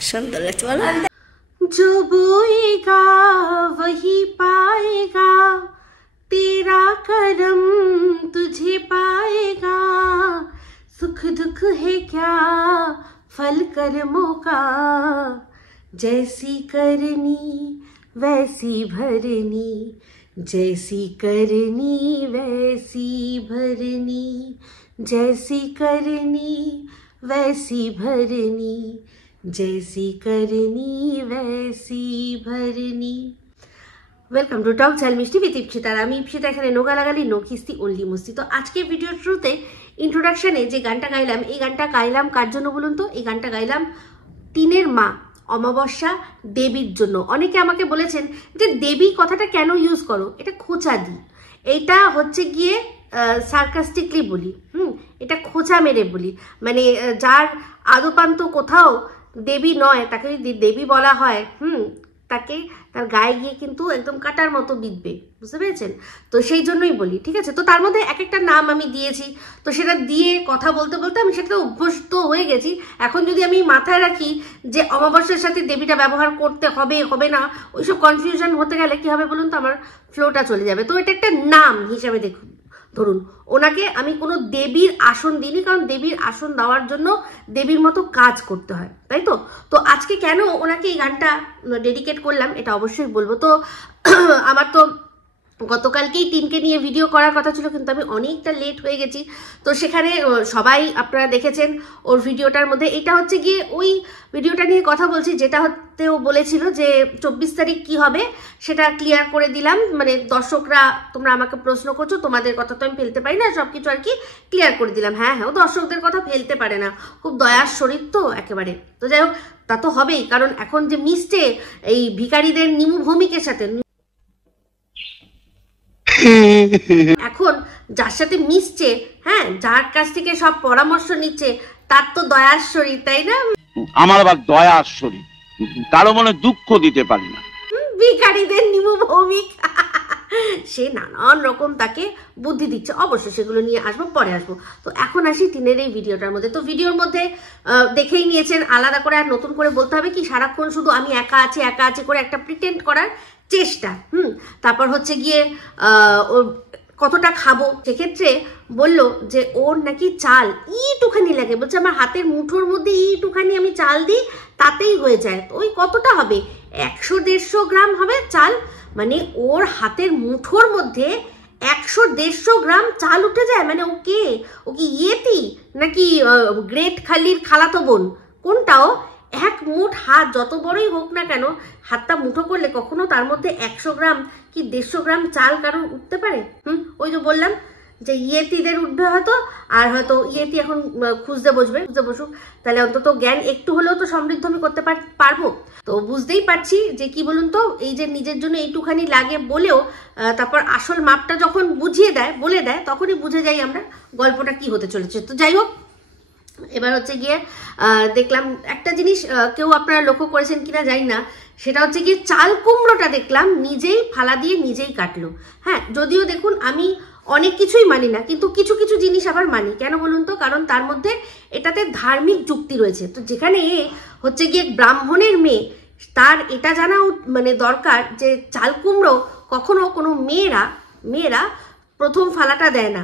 सुंदर लगता है। जो बोएगा वही पाएगा, तेरा करम तुझे पाएगा, सुख दुख है क्या फल कर्मों का, जैसी करनी वैसी भरनी, जैसी करनी वैसी भरनी, जैसी करनी वैसी भरनी, जैसी करनी वैसी भरनी। वेलकम टू टक झाल मिष्टि विद इप्सिता। আমি ইপসিতা, এখানে নো গালাগালি নো কিস্তি ওনলি মস্তি। তো আজকে ভিডিওর শুরুতে ইন্ট্রোডাকশনে যে গানটা গাইলাম, এই গানটা গাইলাম কার জন্য বলুন তো? এই গানটা গাইলাম টিনের মা অমাবস্যা দেবীর জন্য। অনেকে আমাকে বলেছেন যে দেবী কথাটা কেন ইউজ করো, এটা খোঁচা দিই, এইটা হচ্ছে গিয়ে সার্কাস্টিকলি বলি, এটা খোঁচা মেরে বলি, মানে যার আদপান্ত কোথাও দেবী নয় তাকে যদি দেবী বলা হয়, তাকে তার গায়ে গিয়ে কিন্তু একদম কাটার মতো বিঁধবে, বুঝতে পেরেছেন? তো সেই জন্যই বলি, ঠিক আছে? তো তার মধ্যে এক একটা নাম আমি দিয়েছি, তো সেটা দিয়ে কথা বলতে বলতে আমি সেটা অভ্যস্ত হয়ে গেছি। এখন যদি আমি মাথায় রাখি যে অমাবস্যার সাথে দেবীটা ব্যবহার করতে হবে হবে না, ওইসব কনফিউশন হতে গেলে কি হবে বলুন তো? আমার ফ্লোটা চলে যাবে। তো এটা একটা নাম হিসাবে দেখুন, ধরুন ওনাকে আমি কোনো দেবীর আসন দিইনি, কারণ দেবীর আসন দেওয়ার জন্য দেবীর মতো কাজ করতে হয়, তাই তো? তো আজকে কেন ওনাকে এই গানটা ডেডিকেট করলাম এটা অবশ্যই বলবো। তো আমার তো গতকালকেই টিনকে নিয়ে ভিডিও করার কথা ছিল, কিন্তু আমি অনেকটা লেট হয়ে গেছি। তো সেখানে সবাই আপনারা দেখেছেন ওর ভিডিওটার মধ্যে, এটা হচ্ছে গিয়ে ওই ভিডিওটা নিয়ে কথা বলছি যেটা হতে ও বলেছিল যে 24 তারিখ কি হবে সেটা ক্লিয়ার করে দিলাম। মানে দর্শকরা তোমরা আমাকে প্রশ্ন করছো, তোমাদের কথা তো আমি ফেলতে পারি না, সব কিছু আর কি ক্লিয়ার করে দিলাম। হ্যাঁ ও দর্শকদের কথা ফেলতে পারে না, খুব দয়ার শরীর তো একেবারে। তো যাই হোক, তা তো হবেই, কারণ এখন যে মিশছে এই ভিখারিদের নিমু ভৌমিকের সাথে, এখন যার সাথে মিশছে, যার কাছ থেকে সব পরামর্শ নিচ্ছে, তার তো দয়ার শরীর, তাই না? আমার আবার দয়ার শরীর, কারো মনে দুঃখ দিতে পারি না। ভিখারিদের নিমু ভৌমিক সে নানান রকম তাকে বুদ্ধি দিচ্ছে, অবশ্যই সেগুলো নিয়ে আসবো, পরে আসবো। তো এখন আসি টিনের এই ভিডিওটার মধ্যে। তো ভিডিওর মধ্যে দেখেই নিয়েছেন, আলাদা করে আর নতুন করে বলতে হবে কি? সারাক্ষণ শুধু আমি একা আছি করে একটা প্রিটেন্ড করার চেষ্টা। তারপর হচ্ছে গিয়ে ও কতটা খাবো, সেক্ষেত্রে বলল যে ওর নাকি চাল ইটুখানি লাগে, বলছে আমার হাতের মুঠোর মধ্যে ইটুখানি আমি চাল দিই তাতেই হয়ে যায়। তো ওই কতটা হবে? 100-150 গ্রাম হবে চাল, মানে ওর হাতের মুঠোর মধ্যে 100-150 গ্রাম চাল উঠে যায়। মানে ও কি ইয়েতি নাকি গ্রেট খালির খালাতো বোন? কোনটাও? এক মুঠ হাত যত বড়ই হোক না কেন, হাতটা মুঠো করলে কখনো তার মধ্যে 100 গ্রাম কি 150 গ্রাম চাল কারোর উঠতে পারে? ওই যে বললাম যে ইয়েতিদের উঠবে হয়তো, আর হয়তো ইয়েতি এখন খুঁজতে বসুক, তাহলে অন্তত জ্ঞান একটু হলেও তো সমৃদ্ধ আমি করতে পারবো। তো বুঝতেই পারছি যে কি বলুন তো, এই যে নিজের জন্য এইটুখানি লাগে বলেও তারপর আসল মাপটা যখন বলে দেয় তখনই বুঝে যাই আমরা গল্পটা কি হতে চলেছে। তো যাই হোক, এবার হচ্ছে গিয়ে দেখলাম একটা জিনিস, কেউ আপনারা লক্ষ্য করেছেন কিনা জানি না, সেটা হচ্ছে গিয়ে চাল কুমড়োটা দেখলাম নিজেই ফালা দিয়ে নিজেই কাটলো। যদিও দেখুন আমি অনেক কিছুই মানি না, কিন্তু কিছু কিছু জিনিস আবার মানি। কেন বলুন তো? কারণ তার মধ্যে এটাতে ধার্মিক যুক্তি রয়েছে। তো যেখানে হচ্ছে গিয়ে ব্রাহ্মণের মেয়ে, তার এটা জানা মানে দরকার যে চাল কুমড়ো কখনো কোনো মেয়েরা প্রথম ফালাটা দেয় না,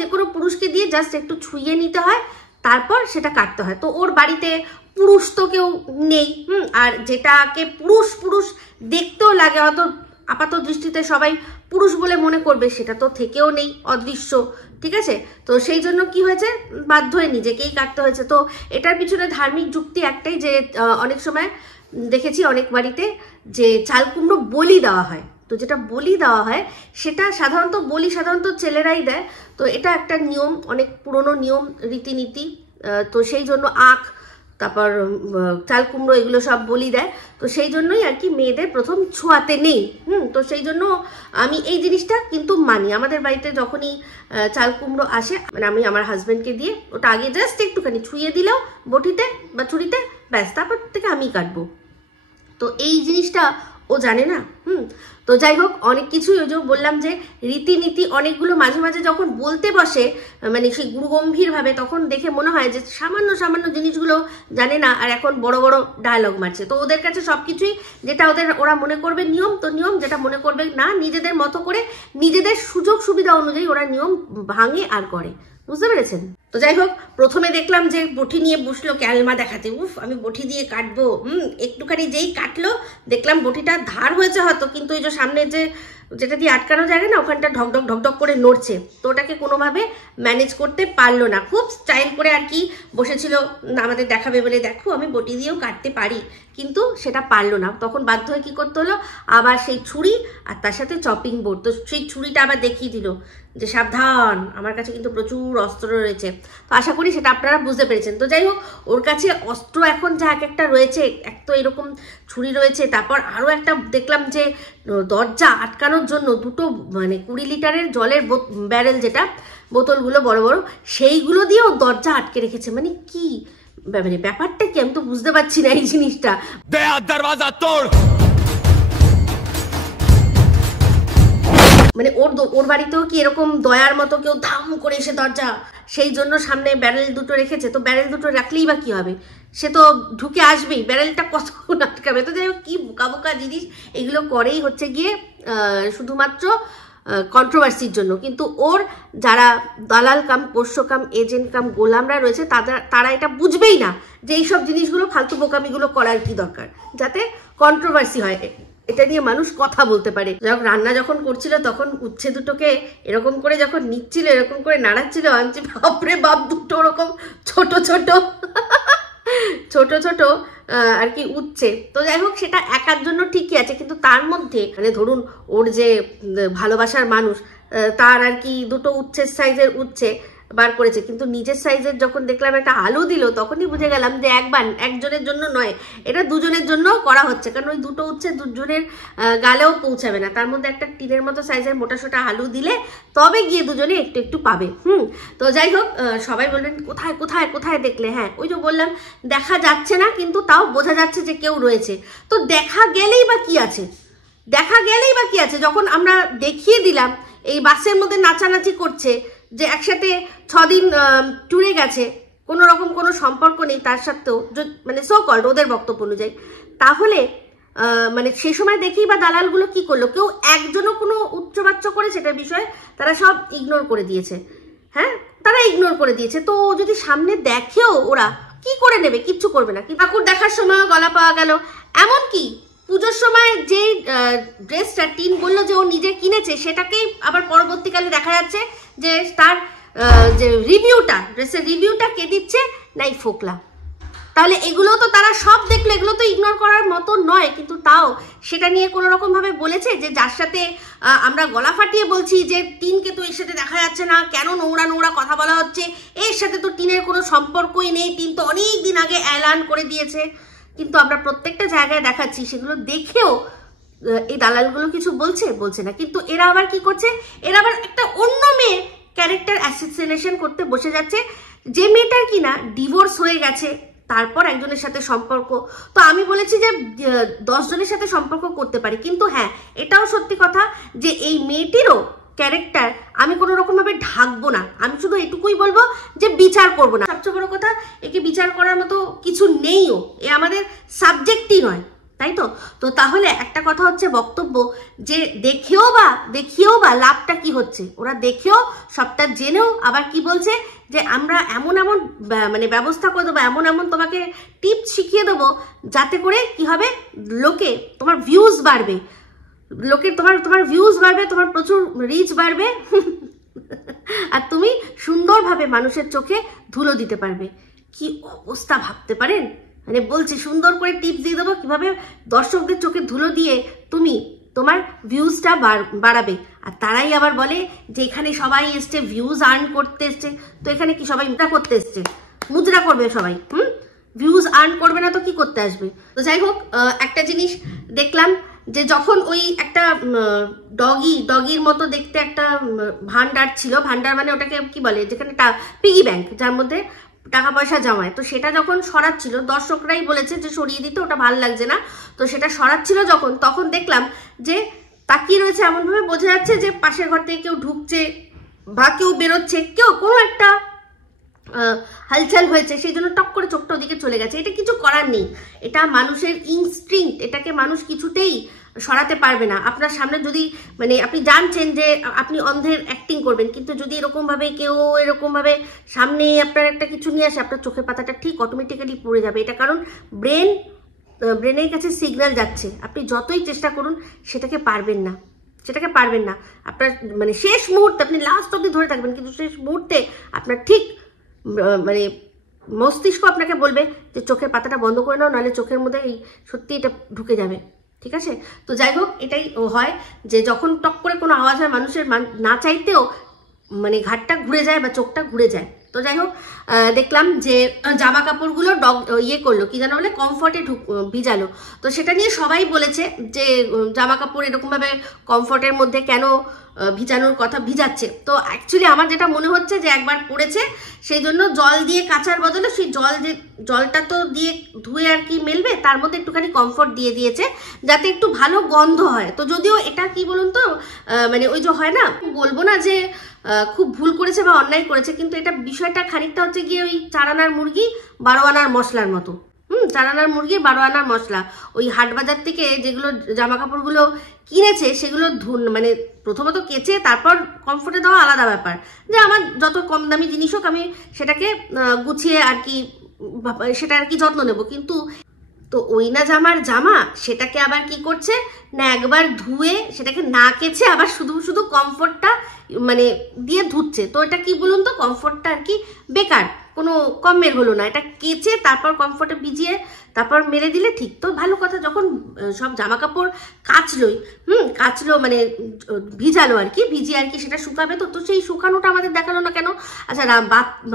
যে কোনো পুরুষকে দিয়ে জাস্ট একটু ছুঁয়ে নিতে হয়, তারপর সেটা কাটতে হয়। তো ওর বাড়িতে পুরুষ তো কেউ নেই, আর যেটাকে পুরুষ দেখতেও লাগে, হয়তো আপাত দৃষ্টিতে সবাই পুরুষ বলে মনে করবে, সেটা তো থেকেও নেই, অদৃশ্য, ঠিক আছে? তো সেই জন্য কি হয়েছে, বাধ্য হয়ে নিজেকেই কাটতে হয়েছে। তো এটার পিছনে ধার্মিক যুক্তি একটাই, যে অনেক সময় দেখেছি অনেক বাড়িতে যে চাল কুমড়ো বলি দেওয়া হয়। তো যেটা বলি দেওয়া হয় সেটা সাধারণত ছেলেরাই দেয়। তো এটা একটা নিয়ম, অনেক পুরনো নিয়ম, রীতিনীতি। তো সেই জন্য আখ, তারপর চাল কুমড়ো এগুলো সব বলি দেয়। তো সেই জন্যই আর কি মেয়েদের প্রথম ছোঁয়াতে নেই। তো সেই জন্য আমি এই জিনিসটা কিন্তু মানি। আমাদের বাড়িতে যখনই চাল কুমড়ো আসে, মানে আমি আমার হাজব্যান্ডকে দিয়ে ওটা আগে জাস্ট একটুখানি ছুঁয়ে দিলেও বটিতে বা ছুরিতে, ব্যাস, তারপর থেকে আমি কাটবো। তো এই জিনিসটা ও জানে না। তো যাই হোক, অনেক কিছুই ওই যে বললাম যে রীতিনীতি অনেকগুলো মাঝে মাঝে যখন বলতে বসে মানে সেই গুরুগম্ভীরভাবে, তখন দেখে মনে হয় যে সামান্য সামান্য জিনিসগুলো জানে না, আর এখন বড় বড় ডায়লগ মারছে। তো ওদের কাছে সব কিছুই যেটা ওরা মনে করবে নিয়ম, তো নিয়ম যেটা মনে করবে না, নিজেদের মতো করে নিজেদের সুযোগ সুবিধা অনুযায়ী ওরা নিয়ম ভাঙে আর করে, বুঝতে পেরেছেন? তো যাই হোক, প্রথমে দেখলাম যে বটি নিয়ে বসলো ক্যালমা দেখাতে, উফ আমি বটি দিয়ে কাটবো। একটুখানি যেই কাটলো দেখলাম বটিটা ধার হয়েছে হয়তো, কিন্তু এই যে সামনে যেটা দিয়ে আটকানো জায়গা না, ওখানটা ঢকঢক ঢকঢক করে নড়ছে। তো ওটাকে কোনোভাবে ম্যানেজ করতে পারলো না, খুব স্টাইল করে আর কি বসেছিল আমাদের দেখাবে বলে, দেখো আমি বটি দিয়েও কাটতে পারি, কিন্তু সেটা পারলো না। তখন বাধ্য হয়ে কী করতে হলো, আবার সেই ছুরি আর তার সাথে চপিং বোর্ড। তো সেই ছুরিটা আবার দেখিয়ে দিল যে সাবধান, আমার কাছে কিন্তু প্রচুর অস্ত্র রয়েছে। তো আশা করি সেটা আপনারা বুঝতে পেরেছেন। তো যাই হোক, ওর কাছে অস্ত্র এখন যা এক একটা রয়েছে, এক তো এরকম ছুরি রয়েছে, তারপর আরও একটা দেখলাম যে দরজা আটকানোর জন্য দুটো মানে 20 লিটারের জলের ব্যারেল, যেটা বোতলগুলো বড় বড়, সেইগুলো দিয়েও দরজা আটকে রেখেছে। মানে কি মানে ব্যাপারটা কি, আমি তো বুঝতে পারছি না এই জিনিসটা। দরওয়াজা তোড়, মানে ওর বাড়িতেও কি এরকম দয়ার মতো কেউ ধাম করে এসে দরজা, সেই জন্য সামনে ব্যারেল দুটো রেখেছে। তো ব্যারেল দুটো রাখলেই বা কি হবে, সে তো ঢুকে আসবেই, ব্যারেলটা কতক্ষণ আটকাবে। তো যাই হোক, কি বোকা বোকা জিনিস এগুলো করেই হচ্ছে গিয়ে শুধুমাত্র কন্ট্রোভার্সির জন্য। কিন্তু ওর যারা দালাল কাম পোষ্য কাম এজেন্ট কাম গোলামরা রয়েছে, তারা এটা বুঝবেই না যে এইসব জিনিসগুলো ফালতু বোকামিগুলো করার কি দরকার, যাতে কন্ট্রোভার্সি হয়, এটা নিয়ে মানুষ কথা বলতে পারে। যখন রান্না যখন করছিল তখন উচ্ছে দুটোকে এরকম করে যখন নিচ্ছিল, এরকম করে নাড়াচ্ছিল, আমি বাপরে বাপ, দুটো ওরকম ছোট ছোট ছোট ছোট আর কি উচ্ছে। তো যাই হোক, সেটা একার জন্য ঠিকই আছে, কিন্তু তার মধ্যে মানে ধরুন ওর যে ভালোবাসার মানুষ, তার আর কি দুটো উচ্ছের সাইজের উচ্ছে বার করেছে, কিন্তু নিজের সাইজের যখন দেখলাম একটা আলু দিল, তখনই বুঝে গেলাম যে একজনের জন্য নয়, এটা দুজনের জন্য করা হচ্ছে। কারণ ওই দুটো উচ্ছে দুজনের গালেও পৌঁছাবে না, তার মধ্যে একটা টিনের মতো সাইজের মোটাসোটা আলু দিলে তবে গিয়ে দুজনে একটু একটু পাবে। তো যাই হোক, সবাই বলবেন কোথায় কোথায় কোথায় দেখলে, হ্যাঁ ওই যে বললাম দেখা যাচ্ছে না, কিন্তু তাও বোঝা যাচ্ছে যে কেউ রয়েছে। তো দেখা গেলেই বা কি আছে, যখন আমরা দেখিয়ে দিলাম এই বাসের মধ্যে নাচানাচি করছে, যে একসাথে 6 দিন ট্যুরে গেছে, কোনো রকম কোনো সম্পর্ক নেই তার সাথেও, মানে সো কল্ড ওদের বক্তব্য অনুযায়ী, তাহলে মানে সেই সময় দেখেই বা দালালগুলো কি করলো, কেউ একজনও কোনো উচ্চবাচ্য করে সেটার বিষয়ে তারা সব ইগনোর করে দিয়েছে। হ্যাঁ, তারা ইগনোর করে দিয়েছে। তো যদি সামনে দেখেও ওরা কি করে নেবে, কিচ্ছু করবে না। ঠাকুর দেখার সময় গলা পাওয়া গেল, এমনকি পুজোর সময় যে ড্রেসটা টিন বললো যে ও নিজে কিনেছে, সেটাকেই আবার পরবর্তীকালে দেখা যাচ্ছে যে তার যে রিভিউটা, ড্রেসের রিভিউটা কে দিচ্ছে, নাই ফোকলা। তাহলে এগুলো তো তারা সব দেখলো, এগুলো তো ইগনোর করার মতো নয়, কিন্তু তাও সেটা নিয়ে কোনো রকমভাবে বলেছে যে যার সাথে আমরা গলা ফাটিয়ে বলছি যে টিনকে তো এর সাথে দেখা যাচ্ছে না, কেন নোংরা নোংরা কথা বলা হচ্ছে, এর সাথে তো টিনের কোনো সম্পর্কই নেই, টিন তো অনেক দিন আগে এলান করে দিয়েছে। কিন্তু আমরা প্রত্যেকটা জায়গায় দেখাচ্ছি, সেগুলো দেখেও এই দালালগুলো কিছু বলছে না। কিন্তু এরা আবার কি করছে, এরা আবার একটা অন্য মেয়ের ক্যারেক্টার অ্যাসোসিয়েশন করতে বসে যাচ্ছে, যে মেয়েটার কিনা ডিভোর্স হয়ে গেছে, তারপর একজনের সাথে সম্পর্ক। তো আমি বলেছি যে 10 জনের সাথে সম্পর্ক করতে পারি, কিন্তু হ্যাঁ এটাও সত্যি কথা যে এই মেয়েটিরও ক্যারেক্টার আমি কোনো রকমভাবে ঢাকবো না, আমি শুধু এটুকুই বলবো যে বিচার করবো না। সবচেয়ে বড় কথা, একে বিচার করার মতো কিছু নেইও, এ আমাদের সাবজেক্টই নয়, তাই তো। তো তাহলে একটা কথা হচ্ছে বক্তব্য, যে দেখিয়েও বা লাভটা কি হচ্ছে, ওরা দেখেও সবটা জেনেও আবার কি বলছে যে আমরা এমন মানে ব্যবস্থা করে দেবো, এমন তোমাকে টিপস শিখিয়ে দেবো, যাতে করে কি হবে, লোকে তোমার ভিউজ বাড়বে, তোমার ভিউজ বাড়বে, তোমার প্রচুর রিচ বাড়বে, আর তুমি সুন্দরভাবে মানুষের চোখে ধুলো দিতে পারবে। কি অবস্থা ভাবতে পারেন, মানে বলছি সুন্দর করে টিপস দিয়ে দেবো কিভাবে দর্শকদের চোখে ধুলো দিয়ে তুমি তোমার ভিউজটা বাড়াবে। আর তারাই আবার বলে যে এখানে সবাই এসছে ভিউজ আর্ন করতে এসছে, তো এখানে কি সবাই মুদ্রা করতে এসছে, মুদ্রা করবে সবাই, ভিউজ আর্ন করবে না তো কি করতে আসবে। তো যাই হোক, একটা জিনিস দেখলাম যে যখন ওই একটা ডগির মতো দেখতে একটা ভান্ডার ছিল, ভান্ডার মানে ওটাকে কি বলে, যেখানে পিগি ব্যাংক, যার মধ্যে টাকা পয়সা জমায়। তো সেটা যখন সরাচ্ছিল, দর্শকরাই বলেছে যে সরিয়ে দিতে, ওটা ভালো লাগছে না, তো সেটা সরাচ্ছিল যখন, তখন দেখলাম যে তাকিয়ে রয়েছে, এমনভাবে বোঝা যাচ্ছে যে পাশের ঘর থেকে কেউ ঢুকছে বা কেউ বেরোচ্ছে, কেউ কোনো একটা হালচাল হয়েছে, সেই জন্য টক করে চোখটা ওদিকে চলে গেছে। এটা কিছু করার নেই, এটা মানুষের ইনস্টিংক্ট, এটাকে মানুষ কিছুতেই সরাতে পারবে না। আপনার সামনে যদি মানে আপনি জানছেন যে আপনি অন্ধের অ্যাক্টিং করবেন, কিন্তু যদি এরকমভাবে কেউ এরকমভাবে সামনে আপনার একটা কিছু নিয়ে আসে, আপনার চোখের পাতাটা ঠিক অটোমেটিক্যালি পড়ে যাবে। এটা কারণ ব্রেনের কাছে সিগন্যাল যাচ্ছে, আপনি যতই চেষ্টা করুন সেটাকে পারবেন না, সেটাকে পারবেন না। আপনার মানে শেষ মুহূর্তে আপনি লাস্ট অবধি ধরে থাকবেন, কিন্তু শেষ মুহূর্তে আপনার ঠিক মানে মস্তিষ্ক আপনাকে বলবে যে চোখের পাতাটা বন্ধ করে নাও, নাহলে চোখের মধ্যে এই সত্যি এটা ঢুকে যাবে। ঠিক আছে, তো যাই হোক, এটাই হয় যে যখন টক করে কোনো আওয়াজ হয়, মানুষের না চাইতেও মানে ঘাটটা ঘুরে যায় বা চোখটা ঘুরে যায়। তো যাই হোক, দেখলাম যে জামা কাপড়গুলো ইয়ে করলো, কি জানো বলে, কমফর্টে ভিজালো। তো সেটা নিয়ে সবাই বলেছে যে জামা কাপড় এরকমভাবে কমফর্টের মধ্যে কেন ভিজানোর কথা ভিজাচ্ছে। তো অ্যাকচুয়ালি আমার যেটা মনে হচ্ছে যে একবার পড়েছে, সেই জন্য জল দিয়ে কাচার বদলে সেই জলটা তো দিয়ে ধুয়ে আর কি মেলবে, তার মধ্যে একটুখানি কমফর্ট দিয়ে দিয়েছে যাতে একটু ভালো গন্ধ হয়। তো যদিও এটা কি বলুন তো, মানে ওই যে হয় না, বলবো না যে খুব ভুল করেছে বা অন্যায় করেছে, কিন্তু এটা বিষয়টা খানিকটা হচ্ছে গিয়ে ওই 4 আনার মুরগি 12 আনার মশলার মতো। 4 আনার মুরগি 12 আনার মশলা। ওই হাট বাজার থেকে যেগুলো জামা কাপড়গুলো কিনেছে সেগুলো মানে প্রথমত কেচে তারপর কমফোর্টে দেওয়া আলাদা ব্যাপার, যে আমার যত কম দামি জিনিস হোক আমি সেটাকে গুছিয়ে আর কি সেটা আর কি যত্ন নেব। কিন্তু তো ওই না জামার জামা, সেটাকে আবার কি করছে না, একবার ধুয়ে সেটাকে না কেচে আবার শুধু শুধু কমফোর্টটা মানে দিয়ে ধুচ্ছে। তো এটা কি বলুন তো, কমফোর্টটা আর কি বেকার, কোনো কমের হলো না। এটা কেচে তারপর কমফোর্টে ভিজিয়ে তারপর মেলে দিলে ঠিক। তো ভালো কথা, যখন সব জামা কাপড় কাচলো মানে ভিজালো আর কি, ভিজিয়ে আর কি সেটা শুকাবে। তো সেই শুকানোটা আমাদের দেখালো না কেন? আচ্ছা,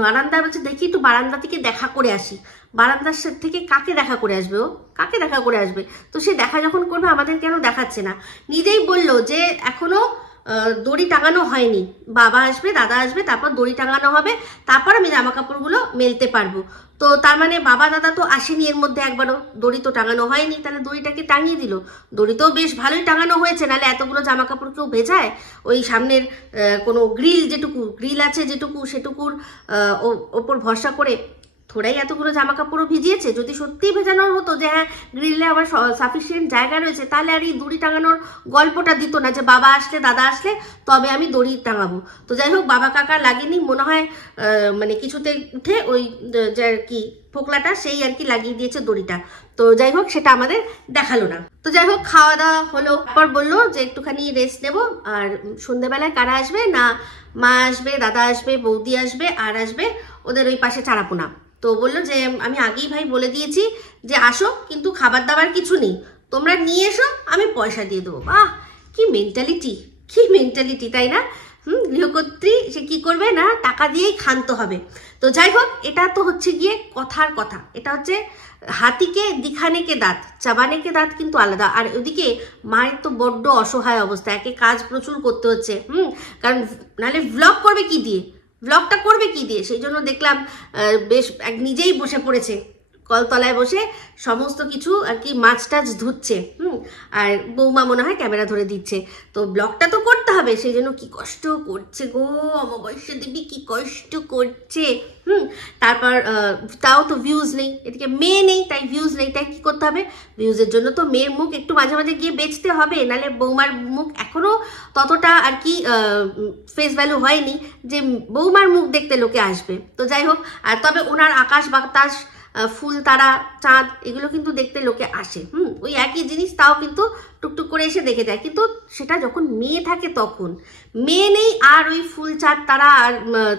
বারান্দা বলছে, দেখি একটু বারান্দা থেকে দেখা করে আসি। বারান্দার থেকে কাকে দেখা করে আসবে ও? কাকে দেখা করে আসবে? তো সে দেখা যখন করবে আমাদের কেন দেখাচ্ছে না? নিজেই বললো যে এখনো দড়ি টাঙানো হয়নি, বাবা আসবে, দাদা আসবে, তারপর দড়ি টাঙানো হবে, তারপর আমি জামা কাপড়গুলো মেলতে পারবো। তো তার মানে বাবা দাদা তো আসেনি এর মধ্যে একবারও, দড়ি তো টাঙানো হয়নি, তাহলে দড়িটাকে টাঙিয়ে দিল। দড়ি তো বেশ ভালোই টাঙানো হয়েছে, নাহলে এতগুলো জামা কাপড় কেউ ভেজায়? ওই সামনের কোনো গ্রিল আছে যেটুকু, সেটুকুর ওপর ভরসা করে থোড়াই এতগুলো জামা কাপড়ও ভিজিয়েছে। যদি সত্যিই ভেজানোর হতো যে হ্যাঁ গ্রিলে আবার সাফিসিয়েন্ট জায়গা রয়েছে, তাহলে আর এই দড়ি টাঙানোর গল্পটা দিত না যে বাবা আসলে দাদা আসলে তবে আমি দড়ি টাঙাবো। তো যাই হোক, বাবা কাকা লাগেনি মনে হয়, মানে কিছুতে উঠে ওই যে আর কি ফোকলাটা সেই আর কি লাগিয়ে দিয়েছে দড়িটা। তো যাই হোক, সেটা আমাদের দেখালো না। তো যাই হোক, খাওয়া দাওয়া হলো, তারপর বললো যে একটুখানি রেস্ট নেবো। আর সন্ধ্যেবেলায় কারা আসবে না, মা আসবে, দাদা আসবে, বৌদি আসবে, আর আসবে ওদের ওই পাশে চারাপোনা। তো বললো যে আমি আগেই ভাই বলে দিয়েছি যে আসো, কিন্তু খাবার দাবার কিছু নেই, তোমরা নিয়ে এসো, আমি পয়সা দিয়ে দেবো। বাহ, কি মেন্টালিটি, তাই না? গৃহকর্ত্রী সে কি করবে না, টাকা দিয়েই ক্ষান্ত হবে। তো যাই হোক, এটা তো হচ্ছে গিয়ে কথার কথা, এটা হচ্ছে হাতিকে দিখানে কে দাঁত, চাবানে কে দাঁত কিন্তু আলাদা। আর ওদিকে মায়ের তো বড্ড অসহায় অবস্থা, একে কাজ প্রচুর করতে হচ্ছে, কারণ নাহলে ব্লগটা করবে কি দিয়ে? সেই জন্য দেখলাম বেশ নিজেই বসে পড়েছে কলতলায়, বসে সমস্ত কিছু আর কি মাছ টাছ ধুচ্ছে, আর বৌমা মনে হয় ক্যামেরা ধরে দিচ্ছে। তো ব্লগটা তো করতে হবে, সেই জন্য কি কষ্ট করছে গো অমাবস্যা দেবী, কি কষ্ট করছে। তারপর তাও তো ভিউজ নেই, এদিকে মেয়ে নেই, তাই ভিউজ নেই, তাই কি করতে হবে? ভিউজের জন্য তো মেয়ের মুখ একটু মাঝে মাঝে গিয়ে বেচতে হবে, নাহলে বৌমার মুখ এখনো ততটা আর কি ফেস ভ্যালু হয়নি যে বৌমার মুখ দেখতে লোকে আসবে। তো যাই হোক, আর তবে ওনার আকাশ বাতাস, ফুল তারা, চাঁদ, এগুলো কিন্তু দেখতে লোকে আসে, ওই একই জিনিস, তাও কিন্তু টুকটুক করে এসে দেখে যায়। কিন্তু সেটা যখন মেয়ে থাকে তখন, মেয়ে নেই আর ওই ফুল চাঁদ তারা আর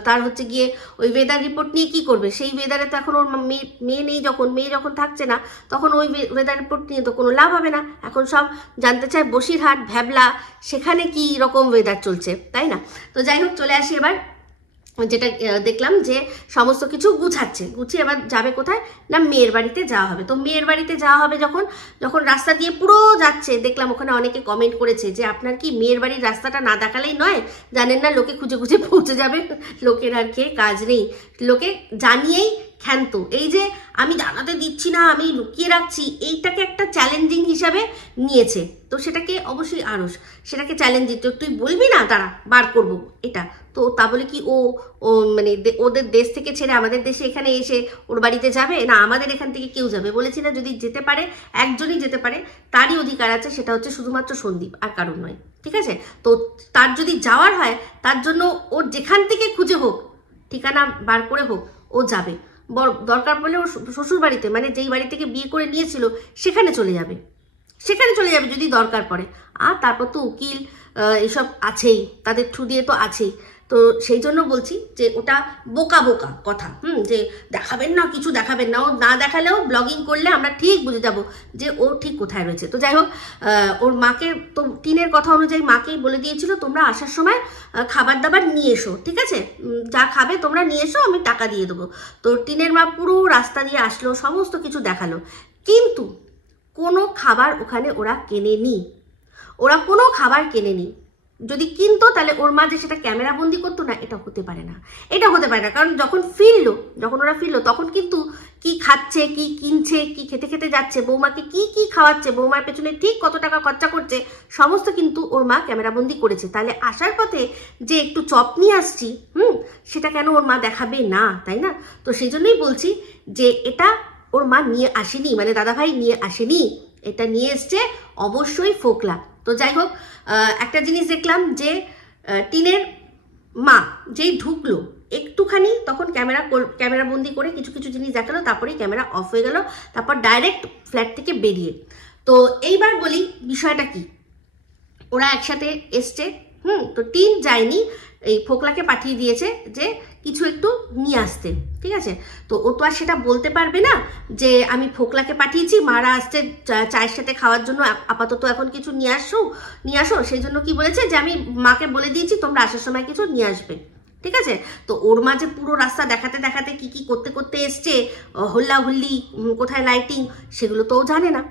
তার হচ্ছে গিয়ে ওই ওয়েদার রিপোর্ট নিয়ে কি করবে? সেই ওয়েদারে তো এখন ওর মেয়ে নেই, মেয়ে যখন থাকছে না, তখন ওই ওয়েদার রিপোর্ট নিয়ে তো কোনো লাভ হবে না। এখন সব জানতে চায় বসিরহাট, ভ্যাবলা, সেখানে কি রকম ওয়েদার চলছে, তাই না? তো যাই হোক, চলে আসি এবার যেটা দেখলাম যে সমস্ত কিছু গুছিয়ে এবার যাবে কোথায় না মেয়ের বাড়িতে যাওয়া হবে। তো মেয়ের বাড়িতে যাওয়া হবে যখন রাস্তা দিয়ে পুরো যাচ্ছে, দেখলাম ওখানে অনেকে কমেন্ট করেছে যে আপনার কি মেয়ের বাড়ির রাস্তাটা না দেখালেই নয়, জানেন না লোকে খুঁজে খুঁজে পৌঁছে যাবে, লোকের আর কে কাজ নেই, লোকে জানিয়েই ক্ষান্ত। এই যে আমি জানাতে দিচ্ছি না, আমি লুকিয়ে রাখছি, এইটাকে একটা চ্যালেঞ্জিং হিসাবে নিয়েছে। তো সেটাকে অবশ্যই আরস সেটাকে চ্যালেঞ্জ দিত, তুই বলবি না দাঁড়া বার করবো এটা। তো তা বলে কি ও মানে ওদের দেশ থেকে ছেড়ে আমাদের দেশে এখানে এসে ওর বাড়িতে যাবে না? আমাদের এখান থেকে কেউ যাবে বলেছি না? যদি যেতে পারে একজনই যেতে পারে, তারই অধিকার আছে, সেটা হচ্ছে শুধুমাত্র সন্দীপ, আর কারণ নয়। ঠিক আছে? তো তার যদি যাওয়ার হয়, তার জন্য ওর যেখান থেকে খুঁজে হোক, ঠিকানা বার করে হোক, ও যাবে। দরকার পড়লে ওর শ্বশুর বাড়িতে, মানে যেই বাড়ি থেকে বিয়ে করে নিয়েছিল সেখানে চলে যাবে যদি দরকার পড়ে। আর তারপর তো উকিল এসব আছেই, তাদের থ্রু দিয়ে তো আছেই। তো সেই জন্য বলছি যে ওটা বোকা কথা, যে দেখাবেন না, কিছু দেখাবেন না, ও না দেখালেও ব্লগিং করলে আমরা ঠিক বুঝে যাব যে ও ঠিক কোথায় রয়েছে। তো যাই হোক, ওর মাকে তো টিনের কথা অনুযায়ী মাকেই বলে দিয়েছিল তোমরা আসার সময় খাবার দাবার নিয়ে এসো, ঠিক আছে, যা খাবে তোমরা নিয়ে এসো, আমি টাকা দিয়ে দেবো। তো টিনের মা পুরো রাস্তা দিয়ে আসলো, সমস্ত কিছু দেখালো, কিন্তু কোনো খাবার ওখানে ওরা কেনেনি, কোনো খাবার কেনেনি। যদি কিনতো তাহলে ওর মা যে সেটা ক্যামেরা বন্দি করতো না, এটা হতে পারে না। কারণ যখন ওরা ফিরলো তখন কিন্তু কি খাচ্ছে, কি কিনছে, কি খেতে যাচ্ছে, বৌমাকে কি খাওয়াচ্ছে, বৌমার পেছনে ঠিক কত টাকা খরচা করছে, সমস্ত কিন্তু ওর মা ক্যামেরা বন্দি করেছে। তাহলে আসার পথে যে একটু চপ নিয়ে আসছি, সেটা কেন ওর মা দেখাবে না, তাই না? তো সেই জন্যই বলছি যে এটা ওর মা নিয়ে আসেনি, মানে দাদাভাই নিয়ে আসেনি, এটা নিয়ে এসছে অবশ্যই ফোকলা। তো যাই হোক, একটা জিনিস দেখলাম যে টিনের মা যেই ঢুকলো একটুখানি, তখন ক্যামেরা বন্দি করে কিছু জিনিস দেখালো, তারপরেই ক্যামেরা অফ হয়ে গেল, তারপর ডাইরেক্ট ফ্ল্যাট থেকে বেরিয়ে। তো এইবার বলি বিষয়টা কি, ওরা একসাথে এসছে, তো টিন যায়নি, এই ফোকলাকে পাঠিয়ে দিয়েছে যে কিছু একটু নিয়ে আসতে, ঠিক আছে? তো ও তো আর সেটা বলতে পারবে না যে আমি ফোকলাকে পাঠিয়েছি, মারা আসছে চায়ের সাথে খাওয়ার জন্য, আপাতত এখন কিছু নিয়ে আসো। সেই জন্য কি বলেছে যে আমি মাকে বলে দিয়েছি তোমরা আসার সময় কিছু নিয়ে আসবে, ঠিক আছে? তো ওর মা যে পুরো রাস্তা দেখাতে কি করতে এসছে, হুল্লাহুল্লি, কোথায় লাইটিং, সেগুলো তো ও জানে না।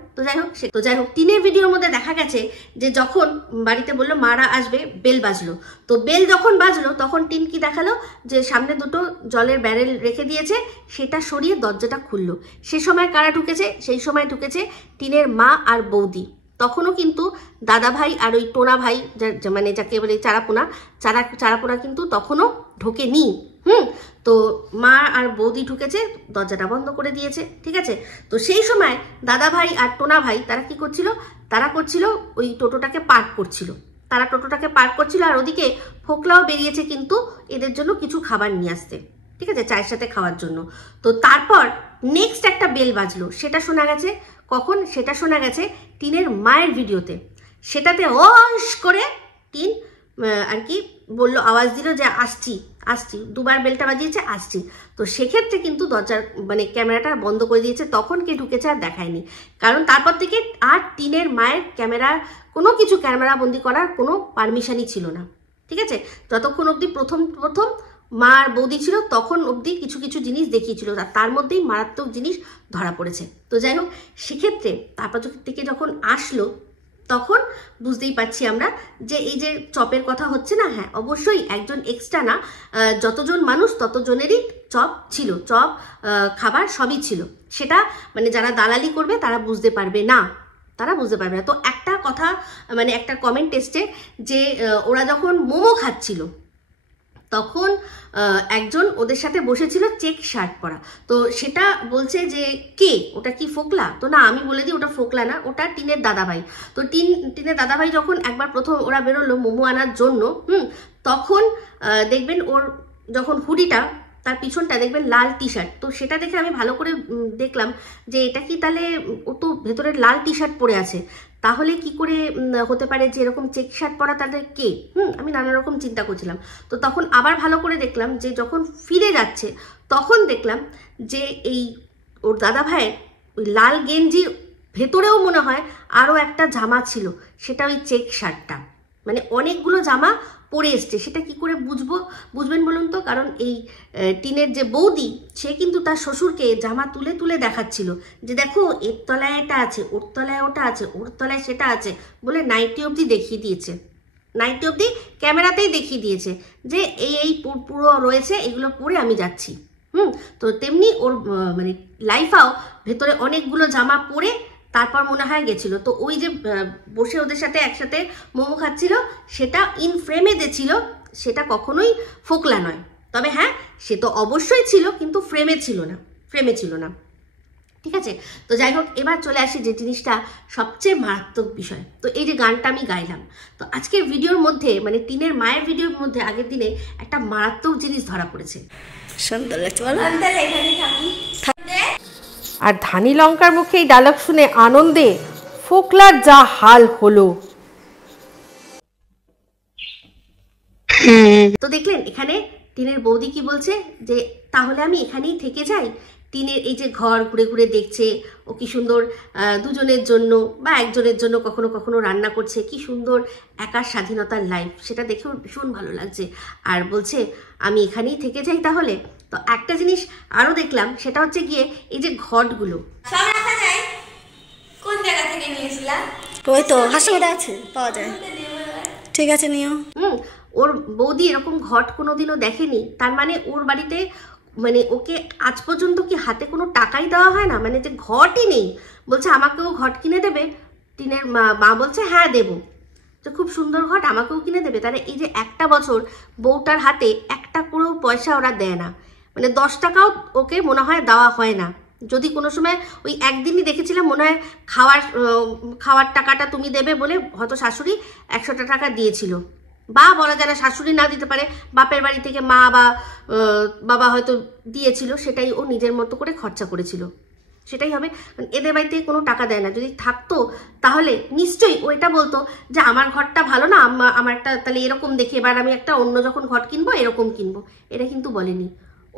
তো যাই হোক টিনের ভিডিওর মধ্যে দেখা গেছে যে যখন বাড়িতে বললো মারা আসবে, বেল বাজলো। তো বেল যখন বাজলো তখন টিন কি দেখালো যে সামনে দুটো জলের ব্যারেল রেখে দিয়েছে, সেটা সরিয়ে দরজাটা খুললো। সে সময় কারা ঢুকেছে? সেই সময় ঢুকেছে টিনের মা আর বৌদি। তখনও কিন্তু দাদা ভাই আর ওই টোনা ভাই, মানে যাকে বলে চারাপোনা কিন্তু তখনও ঢোকেনি। তো মা আর বৌদি ঢুকেছে, দরজাটা বন্ধ করে দিয়েছে, ঠিক আছে? তো সেই সময় দাদা ভাই আর টোনা ভাই তারা কি করছিল? তারা করছিল ওই টোটোটাকে পার্ক করছিল, আর ওদিকে ফোকলাও বেরিয়েছে কিন্তু এদের জন্য কিছু খাবার নিয়ে আসতে, ঠিক আছে, চায়ের সাথে খাওয়ার জন্য। তো তারপর নেক্সট একটা বেল বাজলো, সেটা শোনা গেছে কখন? সেটা শোনা গেছে টিনের মায়ের ভিডিওতে। সেটাতে ওশ করে টিন আর কি বললো, আওয়াজ দিল যে আসছি, দুবার বেলটা বাজিয়েছে, আসছি। তো সেক্ষেত্রে কিন্তু দরজার মানে ক্যামেরাটা বন্ধ করে দিয়েছে, তখন কে ঢুকেছে আর দেখায়নি, কারণ তারপর থেকে আর টিনের মায়ের ক্যামেরা বন্দি করার কোনো পারমিশনই ছিল না, ঠিক আছে? যতক্ষণ অবধি প্রথম মা আর বৌদি ছিল তখন অবধি কিছু জিনিস দেখিয়েছিল, তার মধ্যেই মারাত্মক জিনিস ধরা পড়েছে। তো যাই হোক, সেক্ষেত্রে তারপর থেকে যখন আসলো তখন বুঝতেই পারছি আমরা যে এই যে চপের কথা হচ্ছে না, হ্যাঁ অবশ্যই একজন এক্সট্রা না, যতজন মানুষ ততজনেরই চপ ছিল, খাবার সবই ছিল। সেটা মানে যারা দালালি করবে তারা বুঝতে পারবে না। তো একটা কথা, মানে একটা কমেন্ট এসছে যে ওরা যখন মোমো খাচ্ছিল তখন একজন ওদের সাথে বসেছিল চেক শার্ট পরা, তো সেটা বলছে যে কে, ওটা কি ফোকলা? তো না, আমি বলে দিই ওটা ফোকলা না, ওটা টিনের দাদাভাই। তো টিনের দাদাভাই যখন একবার প্রথম ওরা বেরোলো মোমো আনার জন্য, তখন দেখবেন ওর যখন হুডিটা, তার পিছনটা দেখবেন লাল টি শার্ট। তো সেটা দেখে আমি ভালো করে দেখলাম যে এটা কি তাহলে ও তো ভেতরে লাল টি শার্ট পরে আছে, তাহলে কি করে হতে পারে যে এরকম চেক শার্ট পরা তাদের কে? আমি নানা রকম চিন্তা করছিলাম। তো তখন আবার ভালো করে দেখলাম যে যখন ফিরে যাচ্ছে তখন দেখলাম যে এই ওর দাদা ভাইয়ের ওই লাল গেঞ্জির ভেতরেও মনে হয় আরও একটা জামা ছিল, সেটা ওই চেক শার্টটা, মানে অনেকগুলো জামা পরে এসছে, সেটা কি করে বুঝবেন বলুন তো? কারণ এই টিনের যে বৌদি, সে কিন্তু তার শ্বশুরকে জামা তুলে তুলে দেখাচ্ছিল যে দেখো এর তলায় এটা আছে, ওর তলায় ওটা আছে, ওর তলায় সেটা আছে বলে নাইটি অবধি দেখিয়ে দিয়েছে। নাইটি অবধি ক্যামেরাতেই দেখিয়ে দিয়েছে যে এই পুরো রয়েছে, এগুলো পরে আমি যাচ্ছি। তো তেমনি ওর মানে লাইফাও ভেতরে অনেকগুলো জামা পরে তারপর মনে হয় গেছিল। তো ওই যে বসে ওদের সাথে একসাথে মোমো খাচ্ছিল, সেটা ইন ফ্রেমে ছিল, সেটা কখনোই ফোকলা নয়। তবে হ্যাঁ, সে তো অবশ্যই ছিল, কিন্তু ফ্রেমে ছিল না। ঠিক আছে, তো যাই হোক, এবার চলে আসি যে জিনিসটা সবচেয়ে মারাত্মক বিষয়। তো এই যে গানটা আমি গাইলাম, তো আজকের ভিডিওর মধ্যে মানে টিনের মায়ের ভিডিওর মধ্যে আগের দিনে একটা মারাত্মক জিনিস ধরা পড়েছে। সুন্দর লাগছে বলো। আর ধানি লঙ্কার মুখে এই ডায়লগ শুনে আনন্দে ফোকলার যা হাল হলো। তো দেখলেন এখানে টিনের বৌদি কি বলছে, যে তাহলে আমি এখানেই থেকে যাই। টিনের এই যে ঘর ঘুরে ঘুরে দেখছে, ও কি সুন্দর দুজনের জন্য বা একজনের জন্য কখনো কখনো রান্না করছে, কি সুন্দর একার স্বাধীনতার লাইফ, সেটা দেখেও ভীষণ ভালো লাগছে। আর বলছে আমি এখানেই থেকে যাই তাহলে। তো একটা জিনিস আরও দেখলাম, সেটা হচ্ছে গিয়ে এই যে ঘটগুলো সব রাখা যায়। কোন জায়গা থেকে নিয়েছিলাম? ওই তো হাসপাতালে আছে, পাওয়া যায়। ঠিক আছে নিও। ওর বৌদি এরকম ঘট কোনোদিনও দেখেনি, তার মানে ওর বাড়িতে মানে ওকে আজ পর্যন্ত কি হাতে কোনো টাকাই দেওয়া হয় না, মানে যে ঘটই নেই। বলছে আমাকেও ঘট কিনে দেবে। টিনের মা বলছে হ্যাঁ দেবো, তো খুব সুন্দর ঘট আমাকেও কিনে দেবে। তাহলে এই যে একটা বছর বউটার হাতে একটা করেও পয়সা ওরা দেয় না, মানে 10 টাকাও ওকে মনে হয় দেওয়া হয় না। যদি কোনো সময় ওই একদিনই দেখেছিলাম মনে হয় খাওয়ার টাকাটা তুমি দেবে বলে হয়তো শাশুড়ি 100 টাকা দিয়েছিল, বা বলা যায় না শাশুড়ি না দিতে পারে, বাপের বাড়ি থেকে মা বা বাবা হয়তো দিয়েছিল, সেটাই ও নিজের মতো করে খরচা করেছিল, সেটাই হবে। এদের বাড়িতে কোনো টাকা দেয় না। যদি থাকতো তাহলে নিশ্চয়ই ও এটা বলতো যে আমার ঘরটা ভালো না, আমার একটা তাহলে এরকম দেখে এবার আমি একটা অন্য যখন ঘর কিনবো এরকম কিনবো। এটা কিন্তু বলেনি,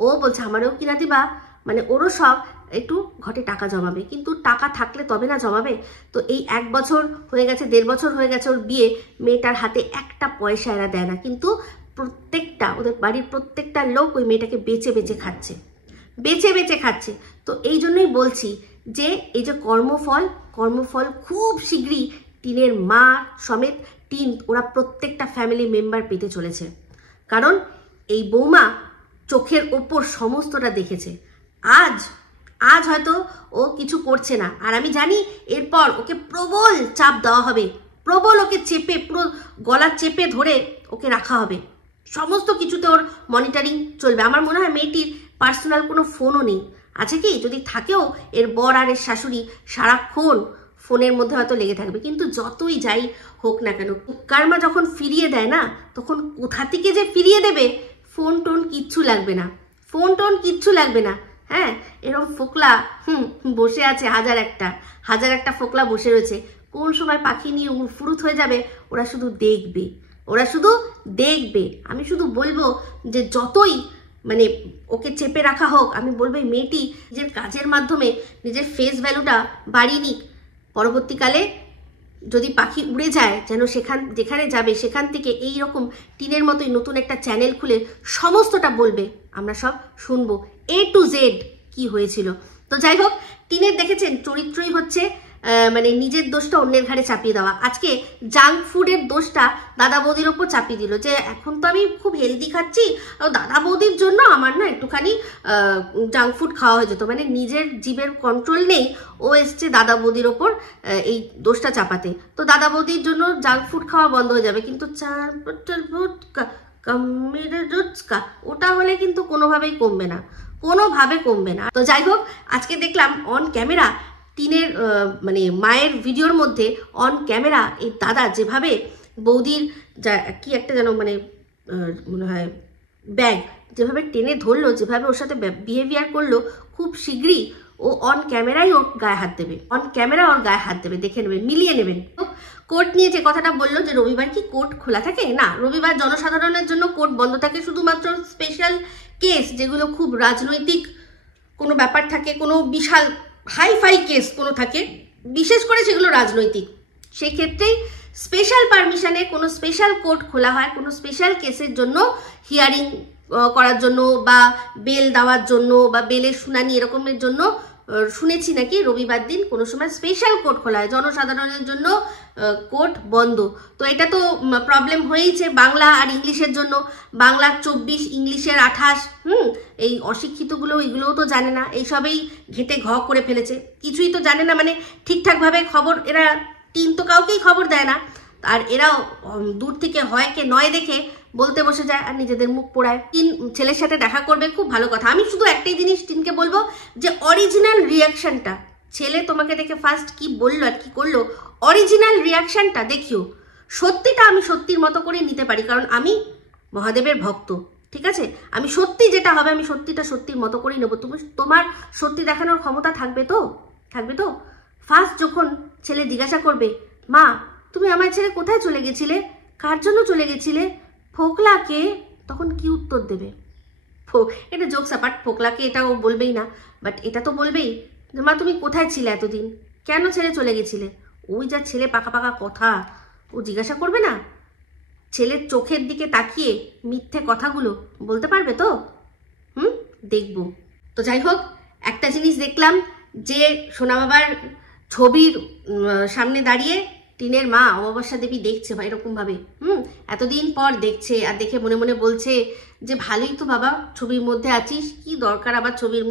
ও বলছে আমারও কিনা দিবা, মানে ওরও সব একটু ঘটে টাকা জমাবে, কিন্তু টাকা থাকলে তবে না জমাবে। তো এই 1 বছর হয়ে গেছে, 1.5 বছর হয়ে গেছে ওর বিয়ে, মেয়েটার হাতে একটা পয়সা এরা দেয় না, কিন্তু প্রত্যেকটা ওদের বাড়ির প্রত্যেকটা লোক ওই মেয়েটাকে বেচে বেচে খাচ্ছে। তো এই জন্যই বলছি যে এই যে কর্মফল খুব শীঘ্রই টিনের মা সমেত টিন ওরা প্রত্যেকটা ফ্যামিলি মেম্বার পেতে চলেছে। কারণ এই বৌমা চোখের ওপর সমস্তটা দেখেছে। আজ হয়তো ও কিছু করছে না, আর আমি জানি এরপর ওকে প্রবল চাপ দেওয়া হবে, প্রবল ওকে চেপে পুরো গলা চেপে ধরে ওকে রাখা হবে, সমস্ত কিছুতে ওর মনিটরিং চলবে। আমার মনে হয় মেয়েটির পার্সোনাল কোনো ফোনও নেই, আছে কি যদি থাকেও এর বর আর এর শাশুড়ি সারাক্ষণ ফোনের মধ্যে হয়তো লেগে থাকবে। কিন্তু যতই যাই হোক না কেন, কার্মা যখন ফিরিয়ে দেয় না, তখন কোথা থেকে যে ফিরিয়ে দেবে, ফোন টোন কিচ্ছু লাগবে না। হ্যাঁ, এরকম ফোকলা বসে আছে, হাজার একটা ফোকলা বসে রয়েছে। কোন সময় পাখি নিয়ে ফুরুত হয়ে যাবে, ওরা শুধু দেখবে। আমি শুধু বলবো যে যতই মানে ওকে চেপে রাখা হোক, আমি বলবো এই মেয়েটি নিজের কাজের মাধ্যমে নিজের ফেস ভ্যালুটা বাড়িয়ে নিক। পরবর্তীকালে যদি পাখি উড়ে যায়, যেন যেখানে যাবে সেখান থেকে এই রকম টিনের মতোই নতুন একটা চ্যানেল খুলে সমস্তটা বলবে, আমরা সব শুনবো A to Z কি হয়েছিল। তো যাই হোক, টিনের দেখেছেন চরিত্রই হচ্ছে মানে নিজের দোষটা অন্যের ঘাড়ে চাপিয়ে দেওয়া। আজকে জাঙ্ক ফুডের দোষটা দাদা বৌদির ওপর চাপিয়ে দিল, যে এখন তো আমি খুব হেলদি খাচ্ছি, দাদা বৌদির জন্য আমার না একটুখানি জাঙ্ক ফুড খাওয়া হয়ে যেত। মানে নিজের জীবের কন্ট্রোল নেই, ও এসছে দাদা বৌদির ওপর এই দোষটা চাপাতে। তো দাদা বৌদির জন্য জাঙ্ক ফুড খাওয়া বন্ধ হয়ে যাবে, কিন্তু ওটা হলে কিন্তু কোনোভাবেই কমবে না। তো যাই হোক, আজকে দেখলাম অন ক্যামেরা টিনের মানে মায়ের ভিডিওর মধ্যে অন ক্যামেরা এই দাদা যেভাবে বৌদির কি একটা যেন মানে মনে হয় ব্যাগ যেভাবে টেনে ধরলো, যেভাবে ওর সাথে বিহেভিয়ার করলো, খুব শীঘ্রই ও অন ক্যামেরাই ওর গায়ে হাত দেবে, দেখে নেবেন, মিলিয়ে নেবেন। কোর্ট নিয়ে যে কথাটা বললো যে রবিবার কি কোর্ট খোলা থাকে, না, রবিবার জনসাধারণের জন্য কোর্ট বন্ধ থাকে, শুধুমাত্র স্পেশাল কেস যেগুলো খুব রাজনৈতিক কোনো ব্যাপার থাকে, কোনো বিশাল হাইফাই কেস কোনো থাকে, বিশেষ করে সেগুলো রাজনৈতিক, সেই ক্ষেত্রেই স্পেশাল পারমিশনে কোনো স্পেশাল কোর্ট খোলা হয় কোনো স্পেশাল কেসের জন্য, হিয়ারিং করার জন্য বা বেল দেওয়ার জন্য বা বেলের শুনানি এরকমের জন্য শুনেছি নাকি রবিবার দিন কোনো সময় স্পেশাল কোর্ট খোলা হয়, জনসাধারণের জন্য কোর্ট বন্ধ। তো এটা তো প্রবলেম হয়েইছে বাংলা আর ইংলিশের জন্য, বাংলার 24 ইংলিশের 28। এই অশিক্ষিতগুলো এগুলোও তো জানে না, এইসবেই ঘেটে ঘ করে ফেলেছে, কিছুই তো জানে না, মানে ঠিকঠাকভাবে খবর এরা টিন তো কাউকেই খবর দেয় না, আর এরাও দূর থেকে হয় কে নয় দেখে বলতে বসে যায় আর নিজেদের মুখ পোড়ায়। টিন ছেলের সাথে দেখা করবে, খুব ভালো কথা। আমি শুধু একটাই জিনিস টিনকে বলবো যে অরিজিনাল রিয়াকশনটা, ছেলে তোমাকে দেখে ফার্স্ট কি বললো আর কি করলো, অরিজিনাল রিয়াকশনটা দেখিও। সত্যিটা আমি সত্যির মতো করে নিতে পারি, কারণ আমি মহাদেবের ভক্ত, ঠিক আছে? আমি সত্যি যেটা হবে আমি সত্যিটা সত্যির মতো করেই নেবো। তুমি তোমার সত্যি দেখানোর ক্ষমতা থাকবে তো? থাকবে তো? ফার্স্ট যখন ছেলে জিজ্ঞাসা করবে, মা তুমি আমার ছেলে কোথায় চলে গেছিলে, কার জন্য চলে গেছিলে, ফোকলাকে, তখন কি উত্তর দেবে? এটা জোকস অ্যাপার্ট, ফোকলাকে এটা ও বলবেই না, বাট এটা তো বলবেই যে মা তুমি কোথায় ছিলে এতদিন, কেন ছেড়ে চলে গেছিলে? ওই যা ছেলে পাকা পাকা কথা ও জিজ্ঞাসা করবে না, ছেলের চোখের দিকে তাকিয়ে মিথ্যে কথাগুলো বলতে পারবে তো? দেখবো। তো যাই হোক, একটা জিনিস দেখলাম যে সোনা বাবার ছবির সামনে দাঁড়িয়ে টিনের মা অমাবস্যা দেবী দেখছে বা এরকমভাবে এতদিন পর দেখছে, আর দেখে মনে মনে বলছে যে ভালোই তো বাবা ছবির মধ্যে আছিস, কি দরকার আবার ছবির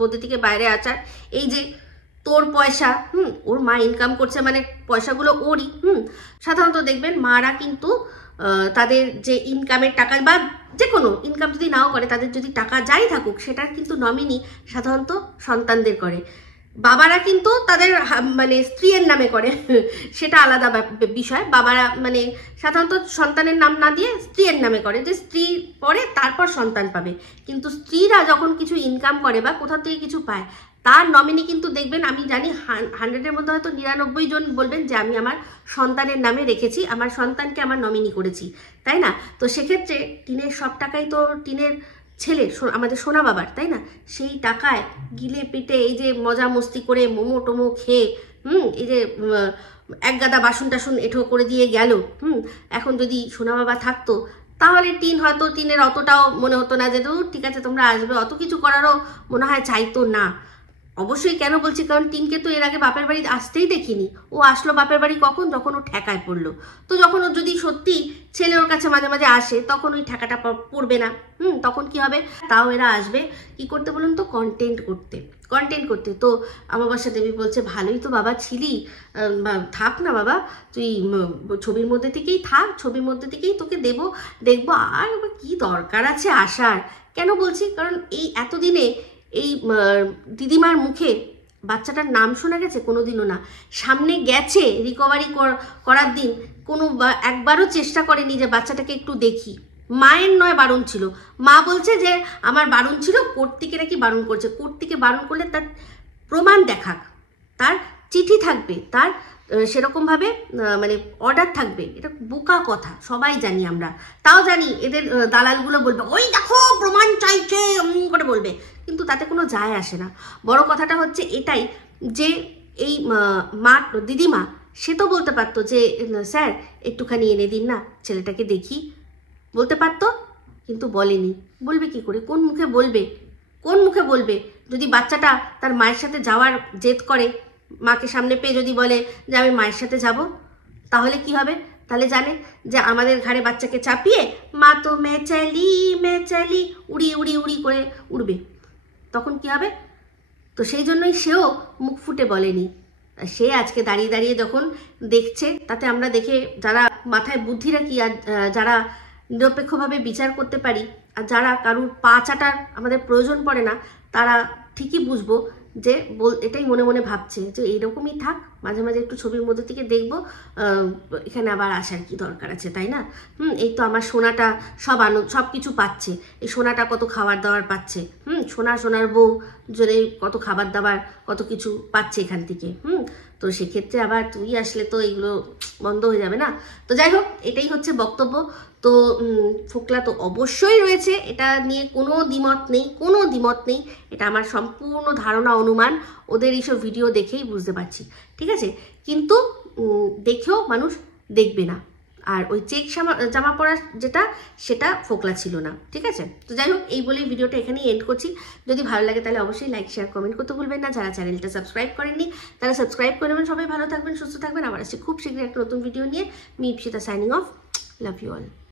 মধ্যে থেকে বাইরে আসার, এই যে তোর পয়সা, ওর মা ইনকাম করছে মানে পয়সাগুলো ওরই। সাধারণত দেখবেন মারা কিন্তু তাদের যে ইনকামের টাকা বা যে কোনো ইনকাম যদি নাও করে, তাদের যদি টাকা যাই থাকুক সেটার কিন্তু নমিনি সাধারণত সন্তানদের করে। বাবারা কিন্তু তাদের মানে স্ত্রীর নামে করে, সেটা আলাদা বিষয়। বাবারা মানে সাধারণত সন্তানের নাম না দিয়ে স্ত্রীর নামে করে, যে স্ত্রী পরে তারপর সন্তান পাবে। কিন্তু স্ত্রীরা যখন কিছু ইনকাম করে বা কোথাও থেকে কিছু পায়, তার নমিনি কিন্তু দেখবেন, আমি জানি 100-এর মধ্যে হয়তো 99 জন বলবেন যে আমি আমার সন্তানের নামে রেখেছি, আমার সন্তানকে আমার নমিনি করেছি, তাই না? তো সেক্ষেত্রে টিনের সব টাকাই তো টিনের ছেলে আমাদের সোনা বাবার, তাই না? সেই টাকায় গিলে পিটে এই যে মজা মস্তি করে মোমো টোমো খেয়ে এই যে এক গাদা বাসন টাসন এঠো করে দিয়ে গেল। এখন যদি সোনা বাবা থাকতো তাহলে টিন হয়তো টিনের অতটাও মনে হতো না যে ঠিক আছে তোমরা আসবে, অত কিছু করারও মনে হয় চাইতো না। অবশ্যই কেন বলছি, কারণ টিনকে তো এর আগে বাপের বাড়ি আসতেই দেখিনি। ও আসলো বাপের বাড়ি কখন, যখন ও ঠেকায় পড়লো। তো যখন ও যদি সত্যি ছেলে ওর কাছে মাঝে মাঝে আসে, তখন ওই ঠেকাটা পড়বে না। তখন কি হবে, তাও এরা আসবে কি করতে বলুন তো, কন্টেন্ট করতে। তো অমাবস্যা দেবী বলছে ভালোই তো বাবা ছিলি, থাক না বাবা, তুই ছবির মধ্যে থেকেই থাক, ছবির মধ্যে থেকেই তোকে দেখবো, আর কি দরকার আছে আসার। কেন বলছি, কারণ এই এতদিনে এই দিদিমার মুখে বাচ্চাটার নাম শোনা গেছে? কোনোদিনও না। সামনে গেছে রিকভারি করার দিন, একবারও চেষ্টা করেনি যে বাচ্চাটাকে একটু দেখি। মায়ের নয় বারণ ছিল, মা বলছে যে আমার বারণ ছিল, কোর্ট থেকে নাকি বারণ করছে। কোর্ট থেকে বারণ করলে তার প্রমাণ দেখাক, তার চিঠি থাকবে, তার সেরকমভাবে মানে অর্ডার থাকবে। এটা বোকা কথা, সবাই জানি আমরা, তাও জানি এদের দালালগুলো বলবে ওই দেখো প্রমাণ চাইছে করে বলবে, কিন্তু তাতে কোনো যায় আসে না। বড় কথাটা হচ্ছে এটাই যে এই দিদিমা সে তো বলতে পারতো যে স্যার একটুখানি এনে দিন না, ছেলেটাকে দেখি, বলতে পারতো, কিন্তু বলেনি। বলবে কি করে, কোন মুখে বলবে? যদি বাচ্চাটা তার মায়ের সাথে যাওয়ার জেদ করে, মাকে সামনে পেয়ে যদি বলে যে আমি মায়ের সাথে যাব, তাহলে কি হবে? তাহলে জানে যে আমাদের ঘাড়ে বাচ্চাকে চাপিয়ে মা তো মে চালি উড়ি করে উড়বে, তখন কি হবে? তো সেই জন্যই সেও মুখ ফুটে বলেনি। সে আজকে দাঁড়িয়ে যখন দেখছে, তাতে আমরা দেখে যারা মাথায় বুদ্ধি রাখি আর যারা নিরপেক্ষভাবে বিচার করতে পারি, আর যারা কারুর পা চাটার আমাদের প্রয়োজন পড়ে না, তারা ঠিকই বুঝবো যে এটাই মনে মনে ভাবছে যে এইরকমই থাক, মাঝে মাঝে একটু ছবির মধ্যে থেকে দেখবো, এখানে আবার আসার কি দরকার আছে, তাই না? এই তো আমার সোনাটা সব কিছু পাচ্ছে, এই সোনাটা কত খাবার দাবার পাচ্ছে, সোনার বউ জোরে কত খাবার দাবার কত কিছু পাচ্ছে এখান থেকে। তো সেক্ষেত্রে আবার তুই আসলে তো এগুলো বন্ধ হয়ে যাবে না। তো যাই হোক, এটাই হচ্ছে বক্তব্য। তো ফোকলা তো অবশ্যই রয়েছে, এটা নিয়ে কোনো দ্বিমত নেই, এটা আমার সম্পূর্ণ ধারণা অনুমান, ওদের এইসব ভিডিও দেখেই বুঝতে পারছি, ঠিক আছে? কিন্তু দেখেও মানুষ দেখবে না। আর ওই চেক জামা পরা যেটা সেটা ফোকলা ছিল না, ঠিক আছে? তো যাই হোক, এই বলেই ভিডিওটা এখানেই এন্ড করছি। যদি ভালো লাগে তাহলে অবশ্যই লাইক শেয়ার কমেন্ট করতে ভুলবেন না। যারা চ্যানেলটা সাবস্ক্রাইব করেননি তারা সাবস্ক্রাইব করে নেবেন। সবাই ভালো থাকবেন, সুস্থ থাকবেন। আবার আসছি খুব শীঘ্রই একটা নতুন ভিডিও নিয়ে। Me Ipsita signing off. Love you all.